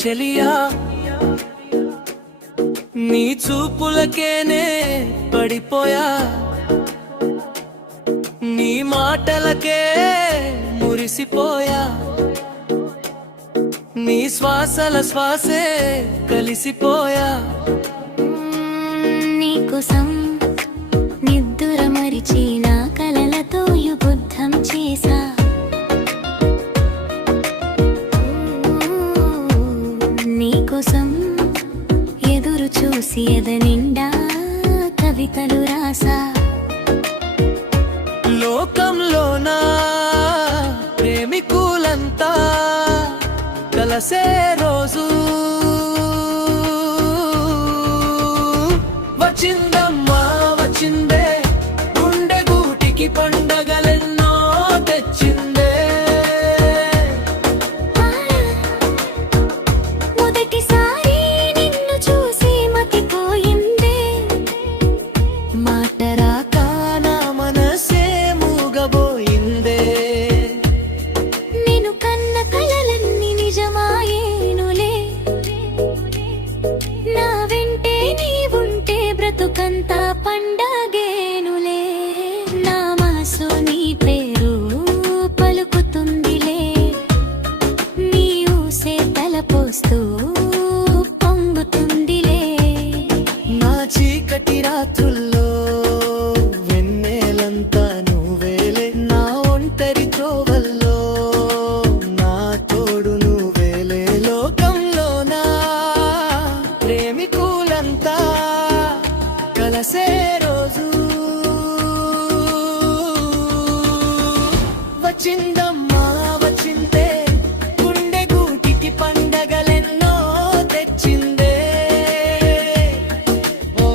చెలియా నీ చూపులకేనే పడిపోయా నీ మాటలకే మురిసిపోయా నీ శ్వాసల శ్వాసే కలిసిపోయా నీకోసం నిద్దుర మరిచి నా కలలతో యుద్ధం చేసా నీకోసం ఎదురు చూసి ఎదనిండా కవితలు రాసా లోకంలోనా ప్రేమికులంతా కలసే రోజు వచ్చిందమ్మా వచ్చిందే గుండె గూటికి పండగలెన్నో తెచ్చిందే మొదటిసారి నిన్ను చూసి మతిపోయిందే మాట రాక నా మనసే మూగబోయిందే నేను కన్న కలలన్నీ నిజమాయేనులే నా వెంటే నీవుంటే బ్రతుకంతా పండగేనులే నా మనసు నీ పేరు పలుకుతుందిలే నీ ఊసే తలపోస్తూ పొంగుతుందిలే నా చీకటి రాత్రుల్లో వెన్నెలంతా నువ్వేలే నా ఒంటరి త్రోవల్లో నా తోడు నువ్వేలే లోకంలోనా ప్రేమికులంతా కలసే రోజు వచ్చిందమ్మా వచ్చిందే గుండె గూటికి పండగలెన్నో తెచ్చిందే ఓ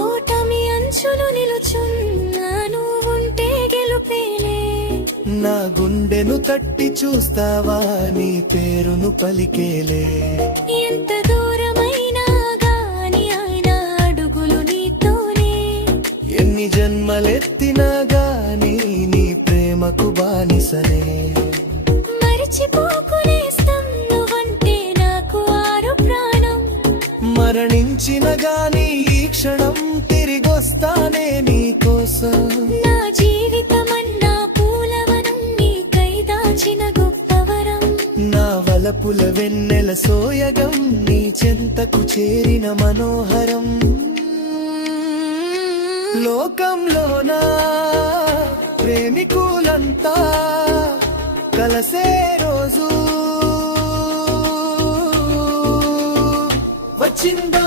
ఓటమి అంచులు నిలుచున్నా నువ్వుంటే గెలుపేలే నా గుండెను తట్టి చూస్తావా నీ పేరును పలికేలే ఎంత దూరమైనా గాని ఆయన అడుగులు నీతోనే ఎన్ని జన్మలెత్తినా గాని నీ ప్రేమకు బానిసనే మరిచిపోకునేస్తం నువ్వంటే నాకు ఆరు ప్రాణం మరణించిన గాని ఈ క్షణం తిరిగొస్తానే నీ కోసం నా జీవితమన్నా పూలవనం నీకై దాచిన గొప్పవరం నా వలపుల వెన్నెల సోయగం నీ చెంతకు చేరిన మనోహరం లోకంలోనా ప్రేమికులంతా కలసే రోజు వచ్చిందో